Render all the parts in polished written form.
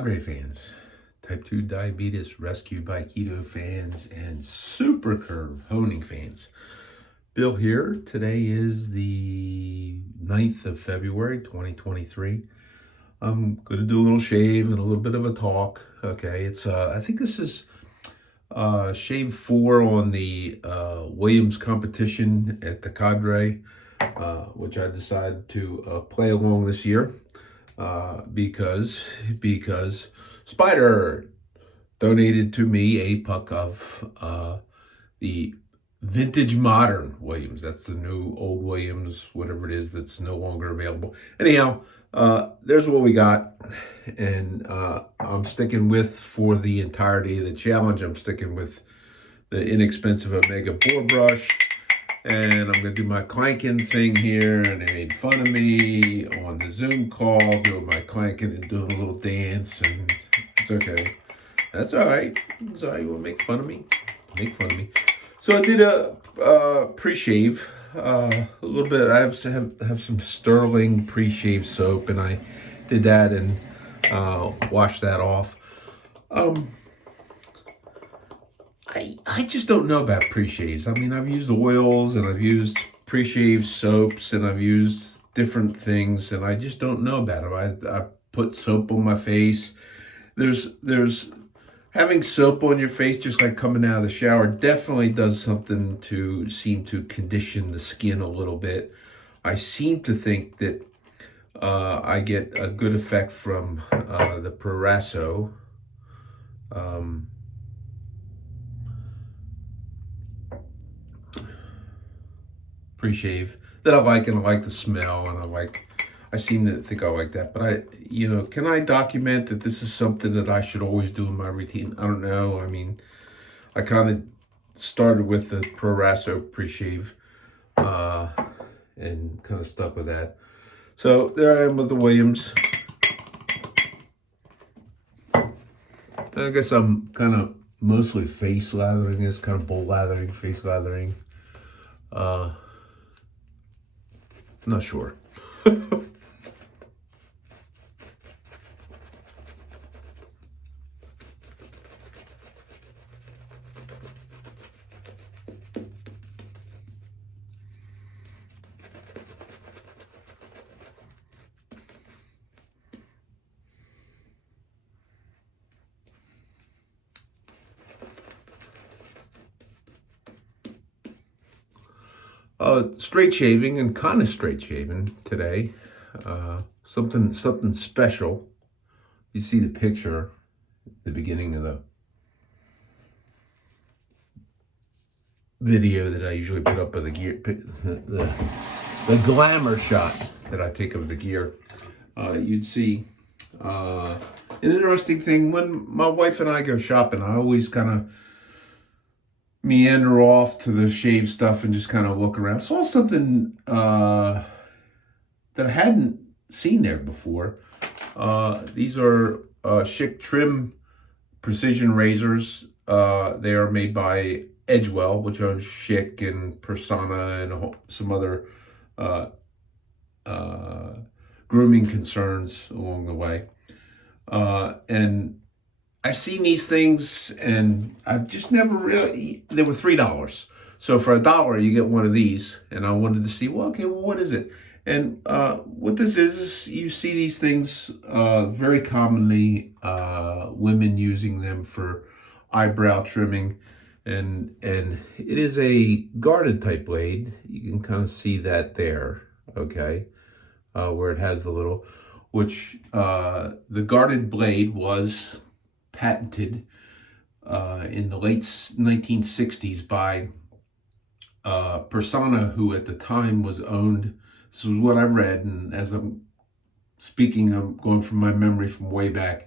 Cadre fans, type 2 diabetes rescued by keto fans, and super curve honing fans. Bill here. Today is the 9th of February, 2023. I'm going to do a little shave and a little bit of a talk. Okay, it's I think this is shave 4 on the Williams competition at the Cadre, which I decided to play along this year. Because Spider donated to me a puck of the vintage modern Williams. That's the new old Williams, whatever it is that's no longer available. Anyhow, there's what we got, and I'm sticking with, for the entirety of the challenge, I'm sticking with the inexpensive Omega 4 brush. And I'm going to do my clanking thing here, and they made fun of me on the Zoom call doing my clanking and doing a little dance, and it's okay. That's all right. It's all right. You want to make fun of me? Make fun of me. So I did a pre-shave, a little bit. I have some Sterling pre-shave soap, and I did that and washed that off. I just don't know about pre-shaves. I mean, I've used oils and I've used pre-shave soaps and I've used different things, and I just don't know about them. I put soap on my face. There's having soap on your face, just like coming out of the shower, definitely does something to seem to condition the skin a little bit. I seem to think that I get a good effect from the Proraso. Pre-shave that I like, and I like the smell, and I seem to think I like that. But can I document that this is something that I should always do in my routine? I don't know. I mean, I kind of started with the Proraso pre-shave and kind of stuck with that. So there I am with the Williams. And I guess I'm kind of mostly face lathering this, kind of bowl lathering, face lathering. I'm not sure. Straight shaving, and kind of straight shaving today. Something special. You see the picture at the beginning of the video that I usually put up of the gear, the glamour shot that I take of the gear. You'd see an interesting thing when my wife and I go shopping. I always kind of meander off to the shave stuff and just kind of look around. I saw something that I hadn't seen there before. These are Schick Trim precision razors. They are made by Edgewell, which owns Schick and Persona and some other grooming concerns along the way. And I've seen these things, and I've just never really, they were $3. So for $1, you get one of these. And I wanted to see, well, what is it? And what this is you see these things very commonly, women using them for eyebrow trimming. And it is a guarded type blade. You can kind of see that there, okay, where it has the little, which the guarded blade was patented in the late 1960s by Persona, who at the time was owned, this is what I read, and as I'm speaking, I'm going from my memory from way back.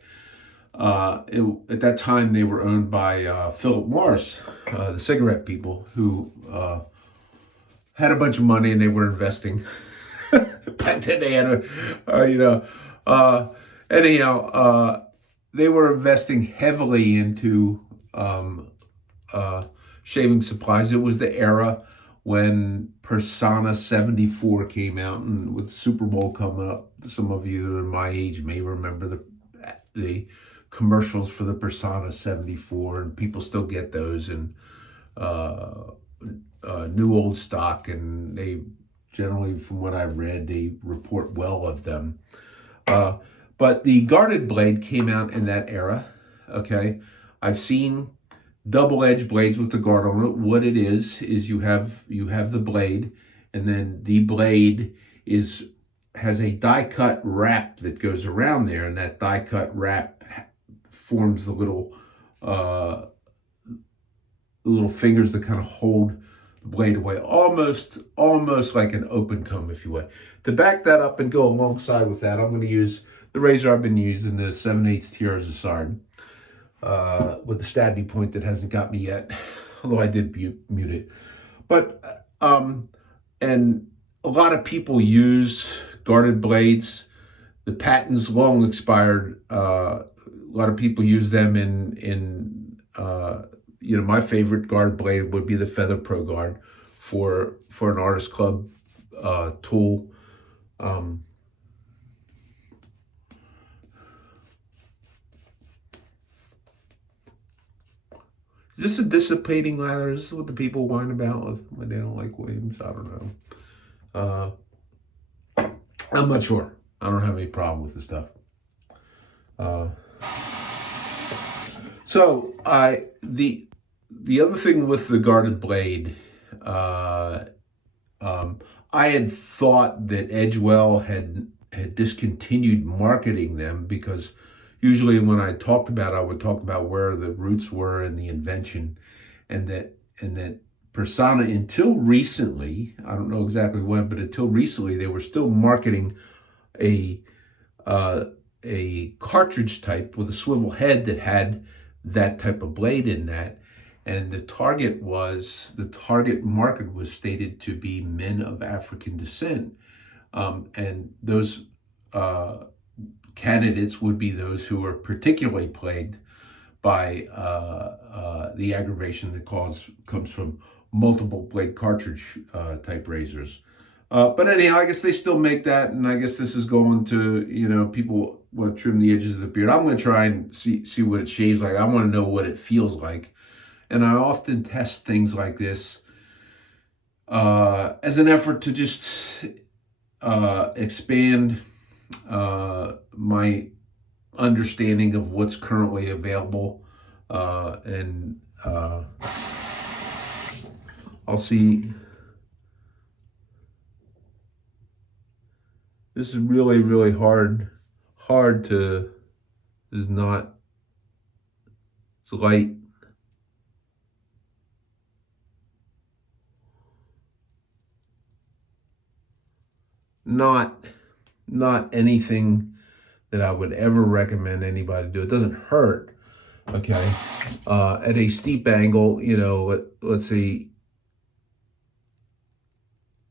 At that time, they were owned by Philip Morris, the cigarette people, who had a bunch of money and they were investing. Back then they had they were investing heavily into shaving supplies. It was the era when Persona 74 came out, and with Super Bowl coming up, some of you that are my age may remember the the commercials for the Persona 74, and people still get those in new old stock, and they generally, from what I've read, they report well of them. But the guarded blade came out in that era. Okay, I've seen double-edged blades with the guard on it. What it is you have the blade, and then the blade has a die-cut wrap that goes around there, and that die-cut wrap forms the little fingers that kind of hold the blade away, almost like an open comb, if you will. To back that up and go alongside with that, I'm going to use the razor I've been using, the 7/8 Tiarzasard, with the stabby point that hasn't got me yet, although I did mute it. But and a lot of people use guarded blades. The patent's long expired. A lot of people use them in my favorite guard blade would be the Feather Pro Guard for an artist club tool. Is this a dissipating lather? Is this what the people whine about when they don't like Williams? I don't know. I'm not sure. I don't have any problem with this stuff. So the other thing with the guarded blade, I had thought that Edgewell had discontinued marketing them, because usually when I talked about it, I would talk about where the roots were in the invention, and that Persona, until recently, I don't know exactly when, but until recently, they were still marketing a cartridge type with a swivel head that had that type of blade in that. And the target market was stated to be men of African descent. And those candidates would be those who are particularly plagued by the aggravation that comes from multiple blade cartridge type razors. But anyhow, I guess they still make that, and I guess this is going to, people want to trim the edges of the beard. I'm going to try and see what it shaves like. I want to know what it feels like. And I often test things like this as an effort to just expand my understanding of what's currently available. And I'll see. This is really, really hard to, it's light. Not anything that I would ever recommend anybody do. It doesn't hurt, okay? At a steep angle, let's see,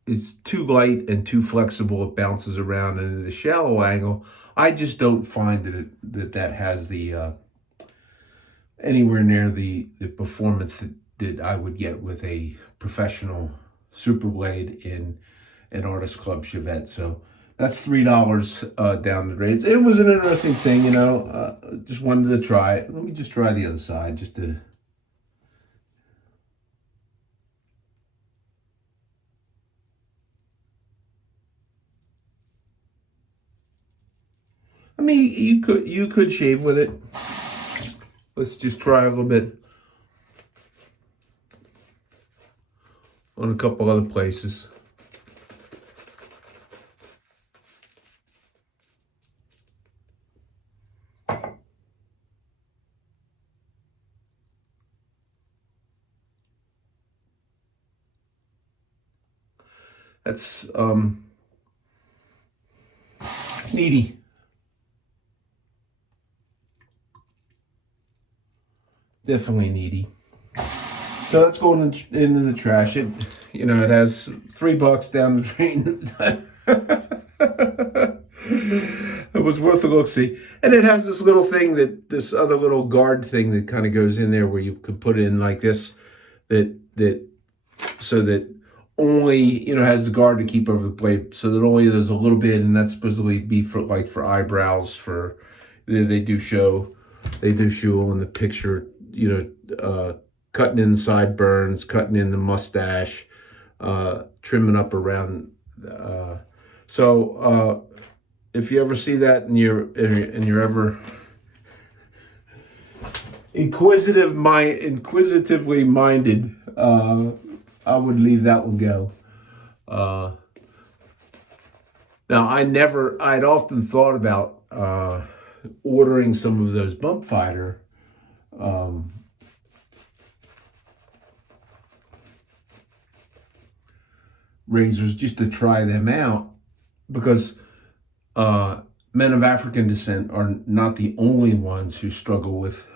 it's too light and too flexible, it bounces around. And at a shallow angle, I just don't find that has the anywhere near the performance that I would get with a professional super blade in an artist club Chevette. So that's $3 down the drain. It was an interesting thing, just wanted to try it. Let me just try the other side just to. I mean, you could shave with it. Let's just try a little bit on a couple other places. That's needy. Definitely needy. So that's going into the trash. It has $3 down the drain. It was worth a look-see. And it has this little thing this other little guard thing that kind of goes in there where you could put it in like this, so that only, has the guard to keep over the blade, so that only there's a little bit, and that's supposed to be for eyebrows, for, they do show in the picture, cutting in sideburns, cutting in the mustache, trimming up around. So if you ever see that and you're ever inquisitively minded, I would leave that one go. Now, I'd often thought about ordering some of those bump fighter razors just to try them out, because men of African descent are not the only ones who struggle with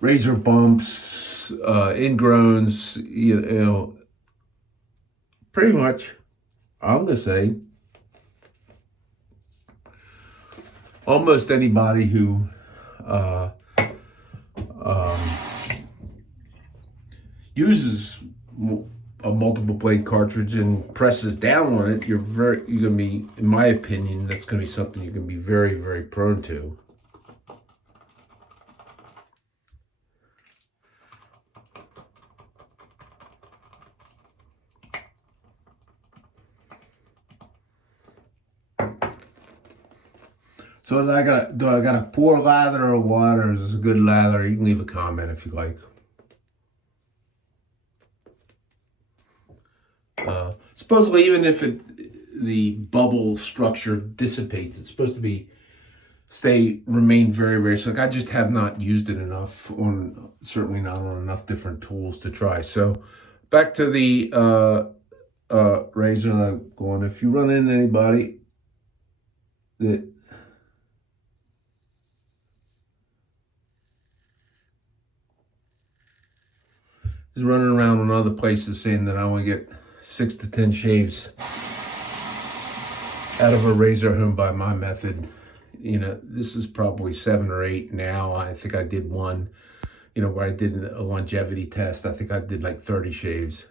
razor bumps, ingrowns. Pretty much, I'm gonna say almost anybody who uses a multiple blade cartridge and presses down on it, you're gonna be, in my opinion, that's gonna be something you're gonna be very, very prone to. So do I got a poor lather or what, or is this a good lather? You can leave a comment if you like. Supposedly, even if the bubble structure dissipates, it's supposed to remain very, very slick. I just have not used it enough, certainly not on enough different tools to try. So back to the razor that I'm going. If you run into anybody that is running around in other places saying that I want to get 6 to 10 shaves out of a razor honed by my method, this is probably 7 or 8 now. I think I did one, where I did a longevity test. I think I did like 30 shaves.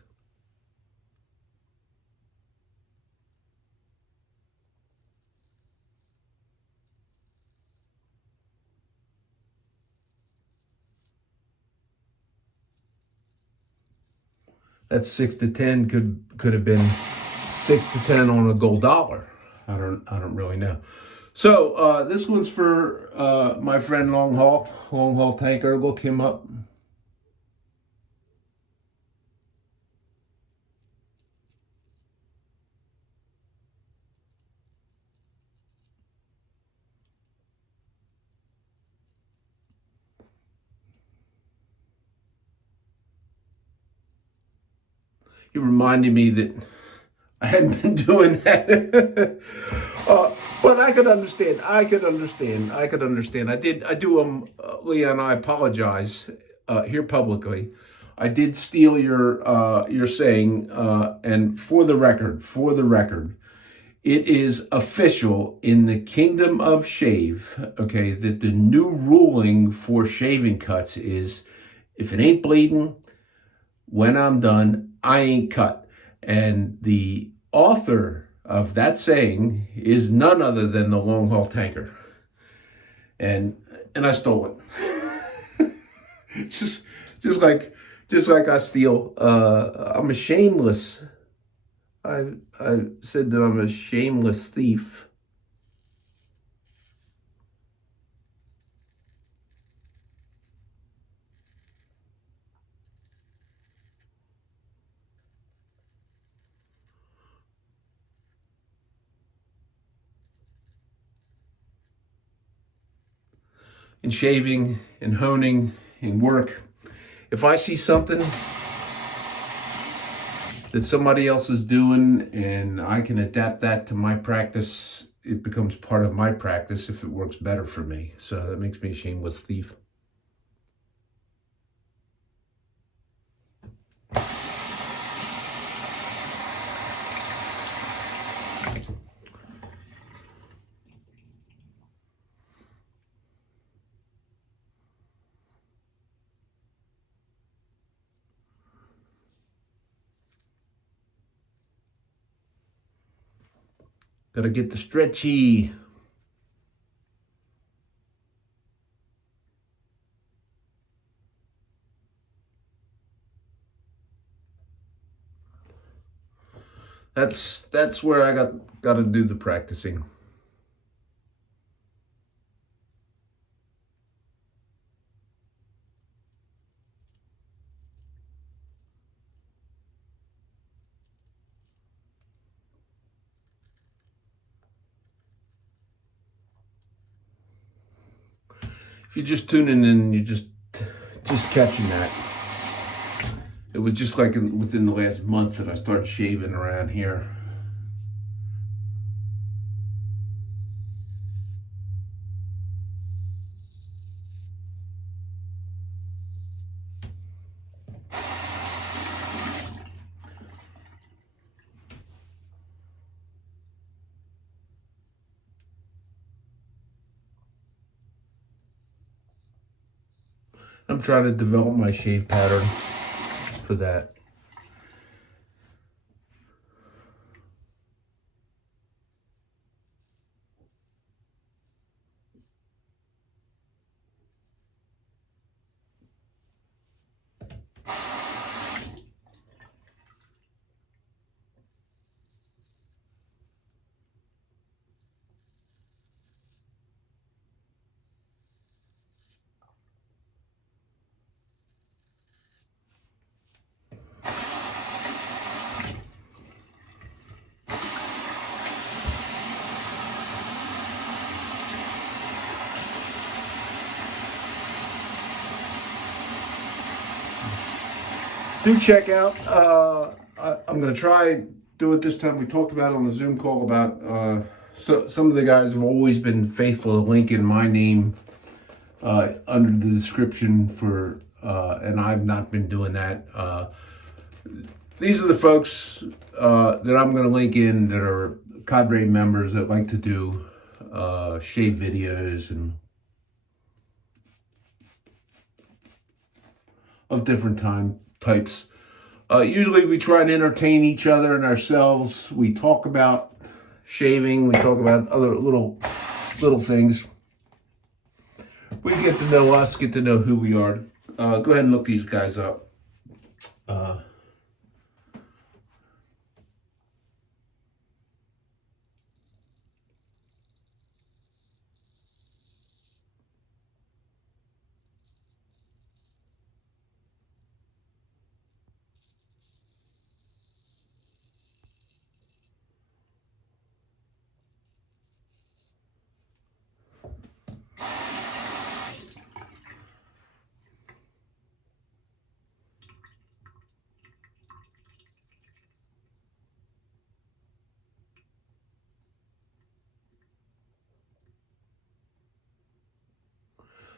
That's 6 to 10 could have been 6 to 10 on a gold dollar. I don't really know. So this one's for my friend Long Haul Tanker. Look him up. He reminded me that I hadn't been doing that. But I could understand. I do, Leon, I apologize here publicly. I did steal your saying, and for the record, it is official in the kingdom of shave, okay, that the new ruling for shaving cuts is, if it ain't bleeding, when I'm done, I ain't cut. And the author of that saying is none other than the Long Haul Tanker. And I stole it. just like I steal. I'm a shameless. I said that I'm a shameless thief. In shaving, in honing, in work, if I see something that somebody else is doing and I can adapt that to my practice, it becomes part of my practice if it works better for me. So that makes me a shameless thief. Gotta get the stretchy. That's where I got to do the practicing. If you're just tuning in, you're just catching that. It was just like within the last month that I started shaving around here. I'm trying to develop my shave pattern for that. Do check out. I'm going to try do it this time. We talked about it on the Zoom call about so some of the guys have always been faithful to linking my name under the description for, and I've not been doing that. These are the folks that I'm going to link in that are Cadre members that like to do shave videos and of different types. Usually we try and entertain each other and ourselves. We talk about shaving. We talk about other little things. We get to know us, get to know who we are. Go ahead and look these guys up.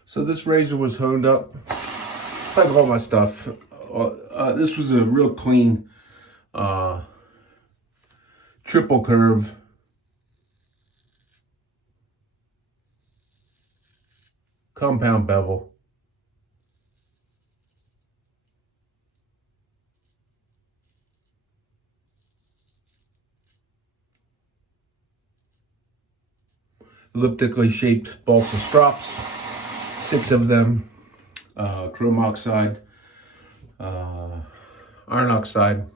So this razor was honed up. I have all my stuff. This was a real clean triple curve. Compound bevel. Elliptically shaped balsa strops. 6 of them. Chrome oxide. Iron oxide.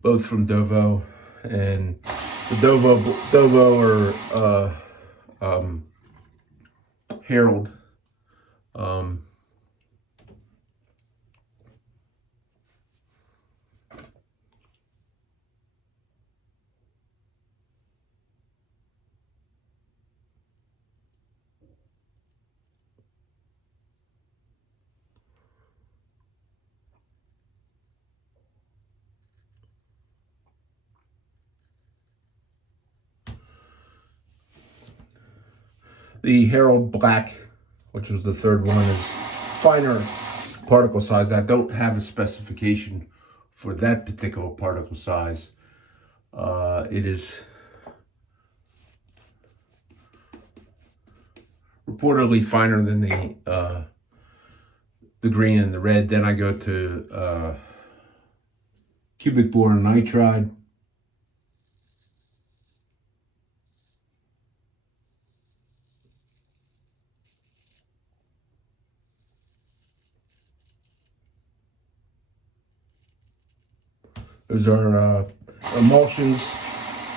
Both from Dovo, and the Dovo are Herald. The Herald Black, which was the third one, is finer particle size. I don't have a specification for that particular particle size. It is reportedly finer than the green and the red. Then I go to cubic boron nitride. Those are emulsions.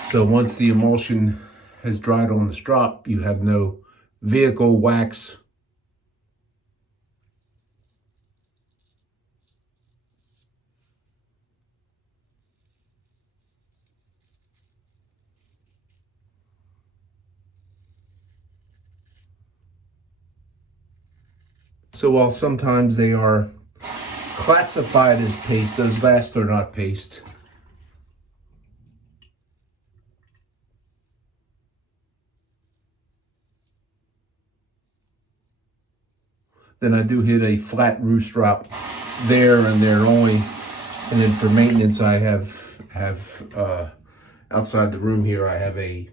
So once the emulsion has dried on the strop, you have no vehicle wax. So while sometimes they are classified as paste, those last are not paste. Then I do hit a flat roost drop there and there only. And then for maintenance, I have outside the room here, I have a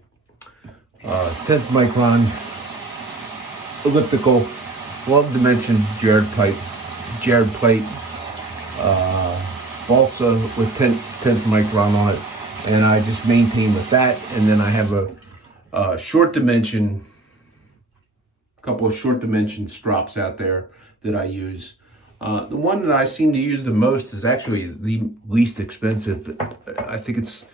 10th micron elliptical, one dimension Jared plate, balsa with 10th micron on it. And I just maintain with that. And then I have a short dimension, couple of short dimension strops out there that I use. The one that I seem to use the most is actually the least expensive. I think it's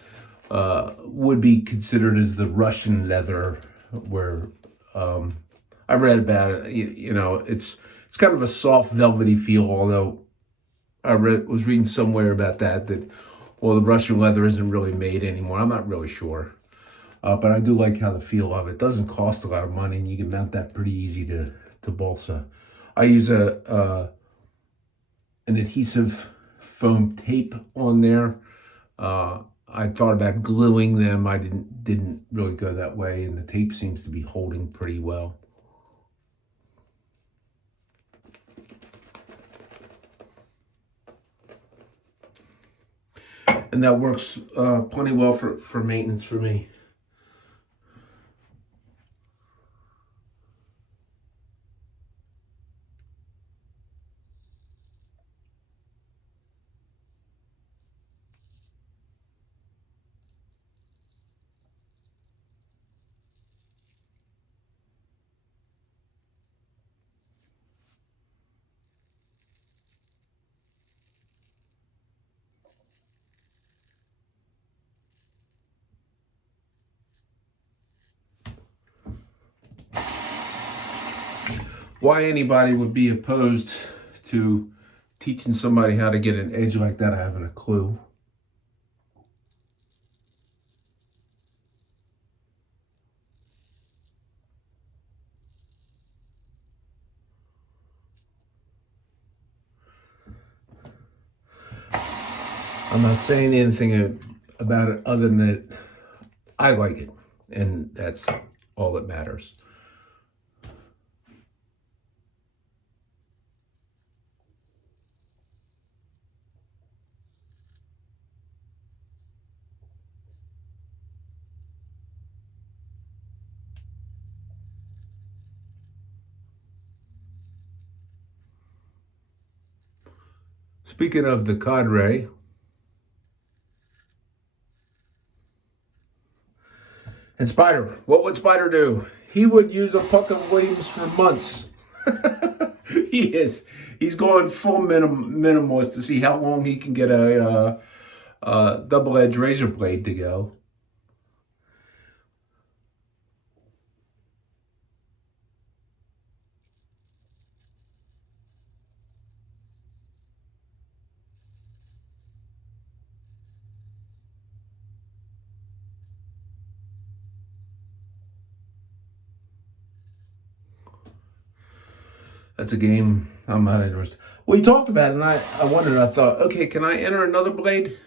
would be considered as the Russian leather, where I read about it. You know, it's kind of a soft velvety feel. Although I was reading somewhere about that well, the Russian leather isn't really made anymore. I'm not really sure. But I do like how the feel of it. It doesn't cost a lot of money, and you can mount that pretty easy to balsa. I use an adhesive foam tape on there. I thought about gluing them. I didn't really go that way, and the tape seems to be holding pretty well. And that works plenty well for maintenance for me. Why anybody would be opposed to teaching somebody how to get an edge like that, I haven't a clue. I'm not saying anything about it other than that I like it, and that's all that matters. Speaking of the Cadre, and Spider, what would Spider do? He would use a puck of Williams for months. He's going full minimalist to see how long he can get a double-edged razor blade to go. That's a game I'm not interested. We talked about it, and I wondered, I thought, okay, can I enter another blade?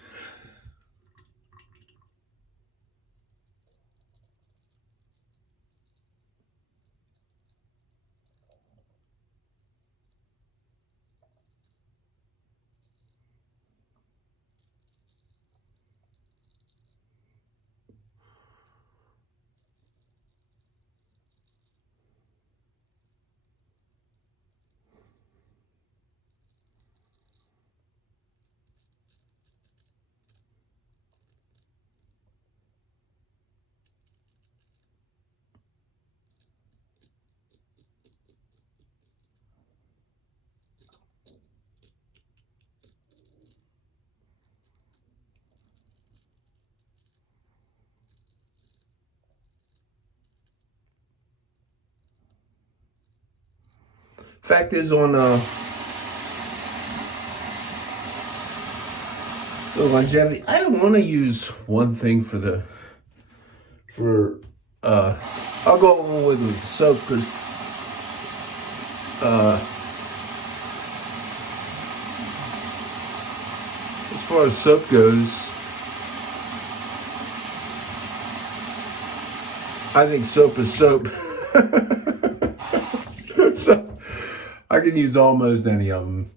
Fact is, on the longevity, I don't want to use one thing I'll go along with the soap, because as far as soap goes, I think soap is soap. So I can use almost any of them.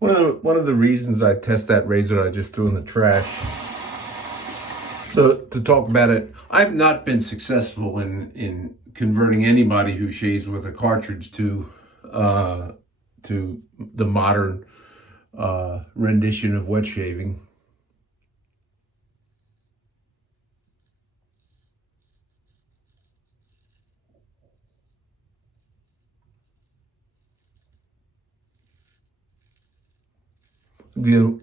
One of the reasons I test that razor I just threw in the trash. So to talk about it, I've not been successful in converting anybody who shaves with a cartridge to the modern rendition of wet shaving.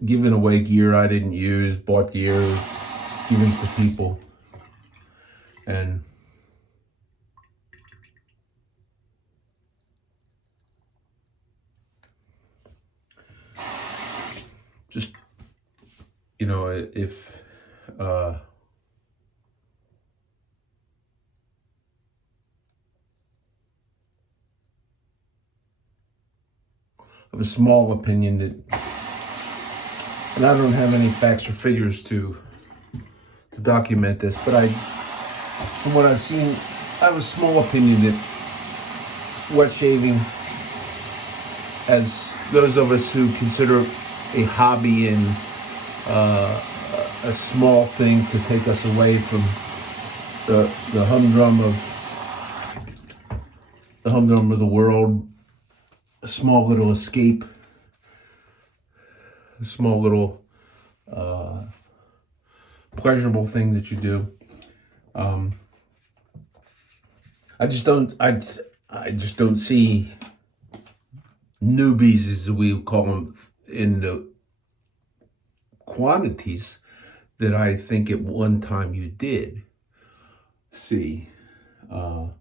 Giving away gear I didn't use, bought gear, giving to people, and just, if I have a small opinion that, and I don't have any facts or figures to document this, but from what I've seen, I have a small opinion that wet shaving, as those of us who consider a hobby and a small thing to take us away from the humdrum of the world, a small little escape, a small little pleasurable thing that you do. I just don't see newbies, as we call them, in the quantities that I think at one time you did see. And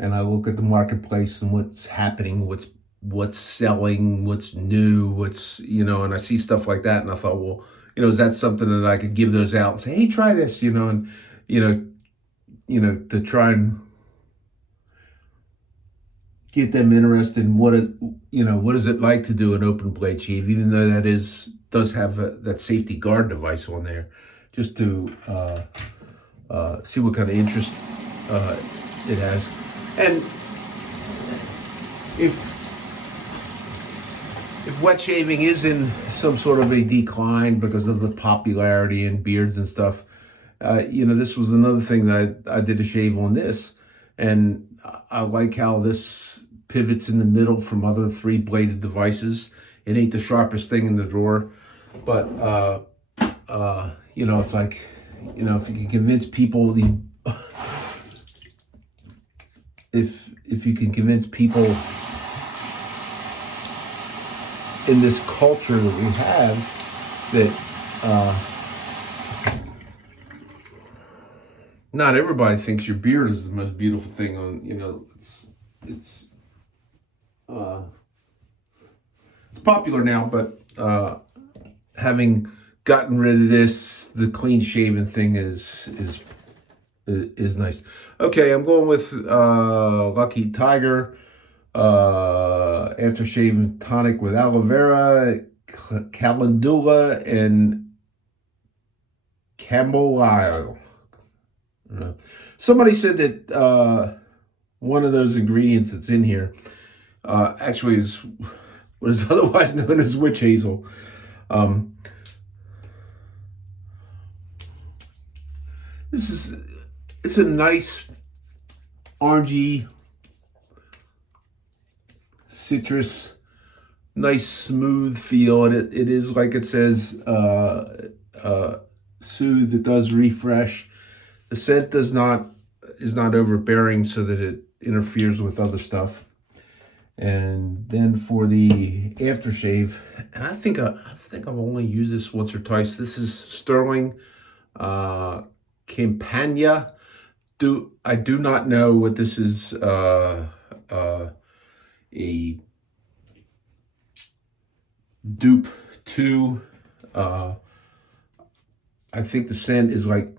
I look at the marketplace and what's happening, what's selling, what's new, and I see stuff like that, and I thought, well, is that something that I could give those out and say, hey, try this, and to try and get them interested in what is it like to do an open blade shave, even though that does have that safety guard device on there, just to see what kind of interest it has. And if wet shaving is in some sort of a decline because of the popularity in beards and stuff, this was another thing that I did a shave on this, and I like how this pivots in the middle from other 3-bladed devices. It ain't the sharpest thing in the drawer, but it's like, if you can convince people if you can convince people in this culture that we have that not everybody thinks your beard is the most beautiful thing on, it's popular now, but having gotten rid of this, the clean shaven thing is nice. Okay, I'm going with Lucky Tiger after shaving tonic with aloe vera, calendula, and chamomile. Somebody said that one of those ingredients that's in here actually is what is otherwise known as witch hazel. Um, it's a nice orangey citrus, nice smooth feel, and it is, like it says, soothe. It does refresh. The scent is not overbearing so that it interferes with other stuff. And then for the aftershave, and I think I've only used this once or twice. This is Sterling Campagna. I do not know what this is. A dupe to. I think the scent is like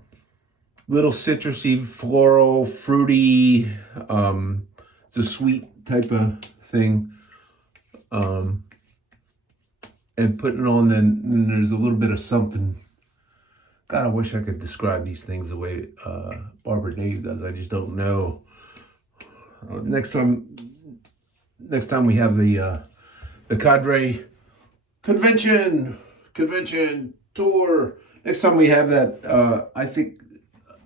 little citrusy, floral, fruity. It's a sweet type of thing. And putting it on, then there's a little bit of something. God, I wish I could describe these things the way Barber Dave does. I just don't know. Next time we have the Cadre convention tour. Next time we have that, I think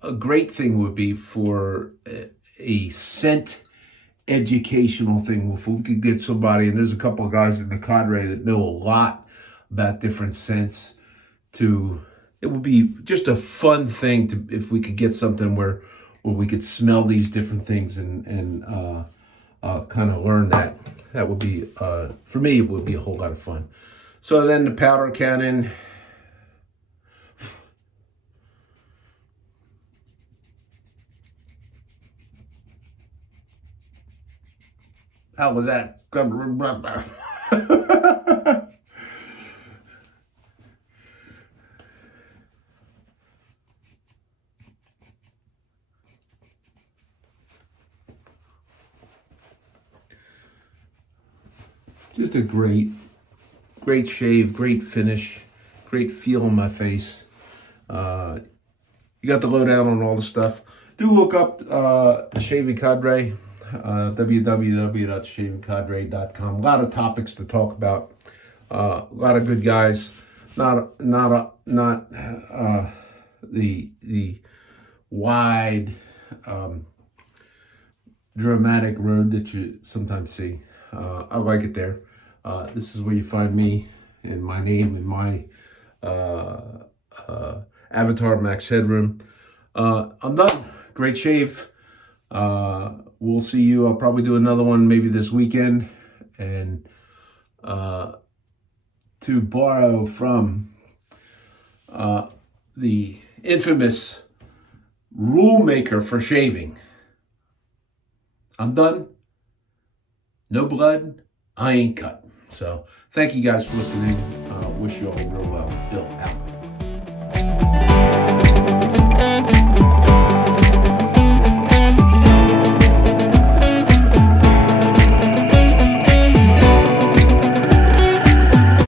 a great thing would be for a scent educational thing. If we could get somebody, and there's a couple of guys in the Cadre that know a lot about different scents, it would be just a fun thing if we could get something where we could smell these different things and kind of learn that. That would be, for me, it would be a whole lot of fun. So then the powder cannon. How was that? Just a great shave, great finish, great feel on my face. You got the lowdown on all the stuff. Do look up the Shaving Cadre, www.shavingcadre.com. A lot of topics to talk about. A lot of good guys. Not the wide, dramatic road that you sometimes see. I like it there. This is where you find me and my name and my avatar, Max Headroom. I'm done. Great shave. We'll see you. I'll probably do another one maybe this weekend. And to borrow from the infamous rule maker for shaving, I'm done. No blood, I ain't cut. So thank you guys for listening. Wish you all real well. Bill out.